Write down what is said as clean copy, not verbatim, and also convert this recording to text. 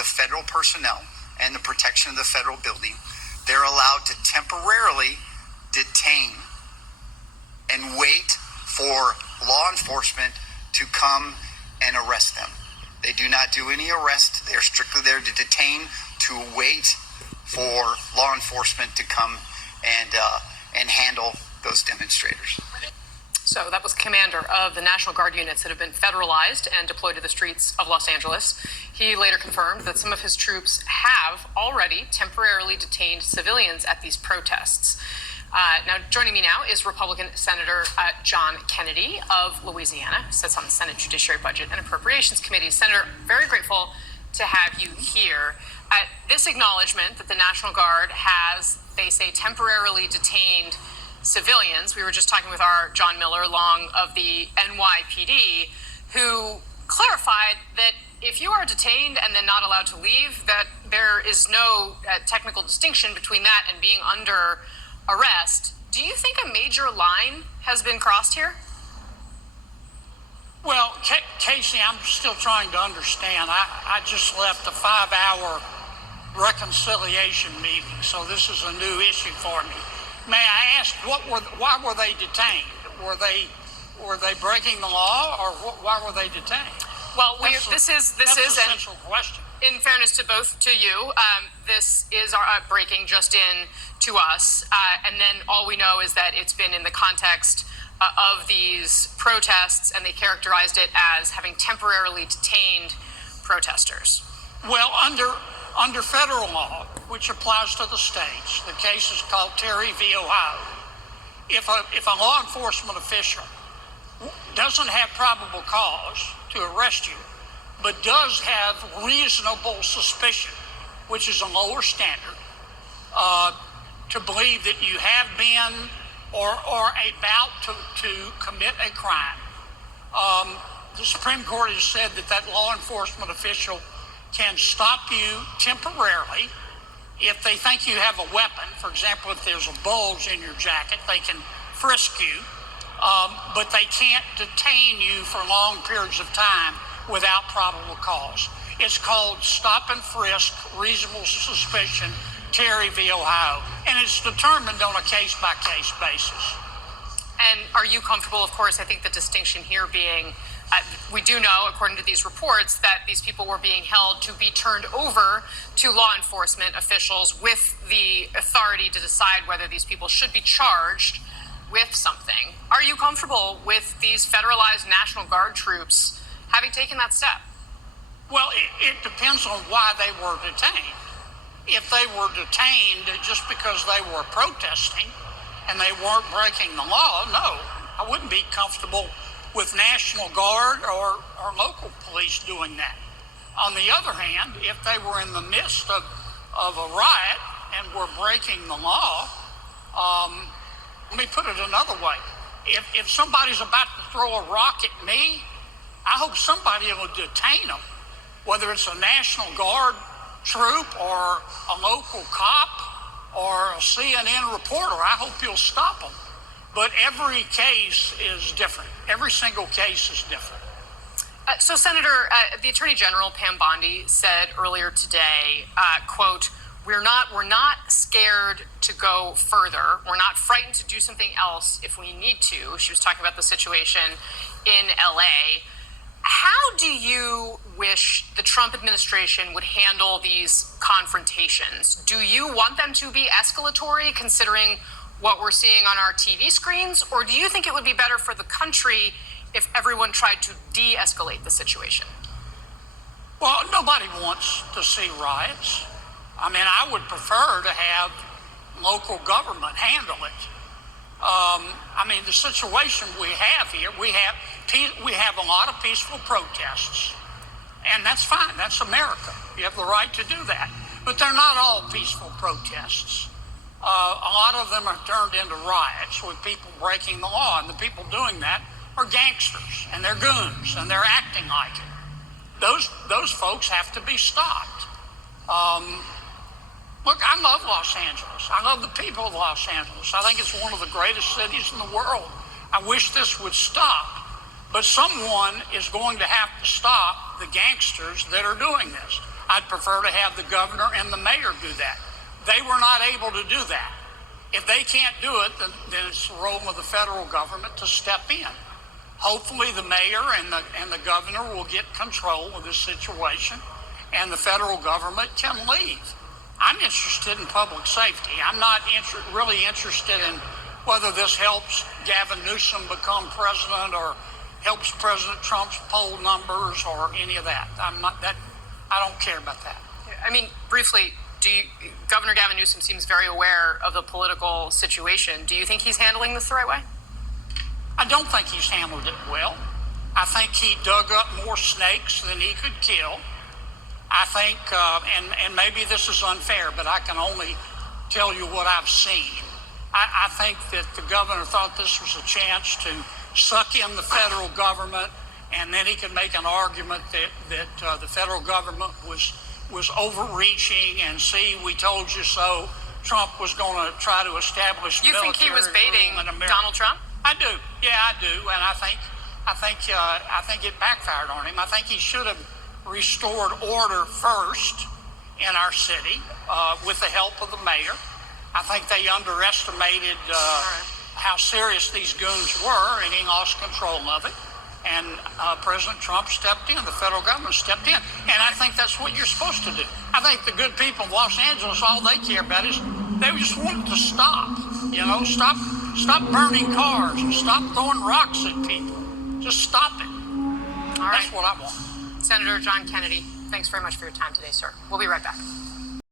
the federal personnel and the protection of the federal building, they're allowed to temporarily detain and wait for law enforcement to come and arrest them. They do not do any arrest. They're strictly there to detain, to wait for law enforcement to come and handle those demonstrators. So that was commander of the National Guard units that have been federalized and deployed to the streets of Los Angeles. He later confirmed that some of his troops have already temporarily detained civilians at these protests. Now, joining me now is Republican Senator John Kennedy of Louisiana, who sits on the Senate Judiciary Budget and Appropriations Committee. Senator, very grateful to have you here. This acknowledgement that the National Guard has, they say, temporarily detained civilians. We were just talking with our John Miller Long of the NYPD, who clarified that if you are detained and then not allowed to leave, that there is no technical distinction between that and being under arrest. Do you think a major line has been crossed here? Well, Casey, I'm still trying to understand. I just left a 5-hour reconciliation meeting, so this is a new issue for me. May I ask, why were they detained? Were they breaking the law, or why were they detained? Well, this is a central question. In fairness to you, this is breaking just in to us, and then all we know is that it's been in the context of these protests, and they characterized it as having temporarily detained protesters. Well, under federal law, which applies to the states, the case is called Terry v. Ohio. If a law enforcement official doesn't have probable cause to arrest you, but does have reasonable suspicion, which is a lower standard, to believe that you have been or are about to commit a crime, the Supreme Court has said that law enforcement official can stop you temporarily if they think you have a weapon. For example, if there's a bulge in your jacket, they can frisk you, but they can't detain you for long periods of time without probable cause. It's called stop and frisk, reasonable suspicion, Terry v. Ohio, and it's determined on a case-by-case basis. And are you comfortable, of course, I think the distinction here being, we do know, according to these reports, that these people were being held to be turned over to law enforcement officials with the authority to decide whether these people should be charged with something. Are you comfortable with these federalized National Guard troops having taken that step? Well, it depends on why they were detained. If they were detained just because they were protesting and they weren't breaking the law, no, I wouldn't be comfortable with National Guard or local police doing that. On the other hand, if they were in the midst of a riot and were breaking the law, let me put it another way. If somebody's about to throw a rock at me, I hope somebody will detain them, whether it's a National Guard troop or a local cop or a CNN reporter. I hope you'll stop them. But every case is different. Every single case is different. So, Senator, the Attorney General, Pam Bondi, said earlier today, quote, we're not scared to go further. We're not frightened to do something else if we need to. She was talking about the situation in LA. How do you wish the Trump administration would handle these confrontations? Do you want them to be escalatory, considering what we're seeing on our TV screens? Or do you think it would be better for the country if everyone tried to de-escalate the situation? Well, nobody wants to see riots. I mean, I would prefer to have local government handle it. I mean, the situation we have here, we have a lot of peaceful protests, and that's fine. That's America. You have the right to do that. But they're not all peaceful protests. A lot of them are turned into riots with people breaking the law, and the people doing that are gangsters, and they're goons, and they're acting like it. Those folks have to be stopped. Look, I love Los Angeles. I love the people of Los Angeles. I think it's one of the greatest cities in the world. I wish this would stop, but someone is going to have to stop the gangsters that are doing this. I'd prefer to have the governor and the mayor do that. They were not able to do that. If they can't do it, then it's the role of the federal government to step in. Hopefully the mayor and the governor will get control of this situation and the federal government can leave. I'm interested in public safety. I'm not really interested in whether this helps Gavin Newsom become president or helps President Trump's poll numbers or any of that. I don't care about that. I mean, briefly, Governor Gavin Newsom seems very aware of the political situation. Do you think he's handling this the right way? I don't think he's handled it well. I think he dug up more snakes than he could kill. I think, and maybe this is unfair, but I can only tell you what I've seen. I think that the governor thought this was a chance to suck in the federal government, and then he could make an argument that the federal government was overreaching, and see, we told you so. Trump was going to try to establish You think he was baiting Donald Trump? I do. Yeah, I do, and I think it backfired on him. I think he should have restored order first in our city with the help of the mayor. I think they underestimated how serious these goons were, and he lost control of it. And President Trump stepped in, the federal government stepped in. And I think that's what you're supposed to do. I think the good people of Los Angeles, all they care about is they just want it to stop. Stop burning cars and stop throwing rocks at people. Just stop it. All right. That's what I want. Senator John Kennedy, thanks very much for your time today, sir. We'll be right back.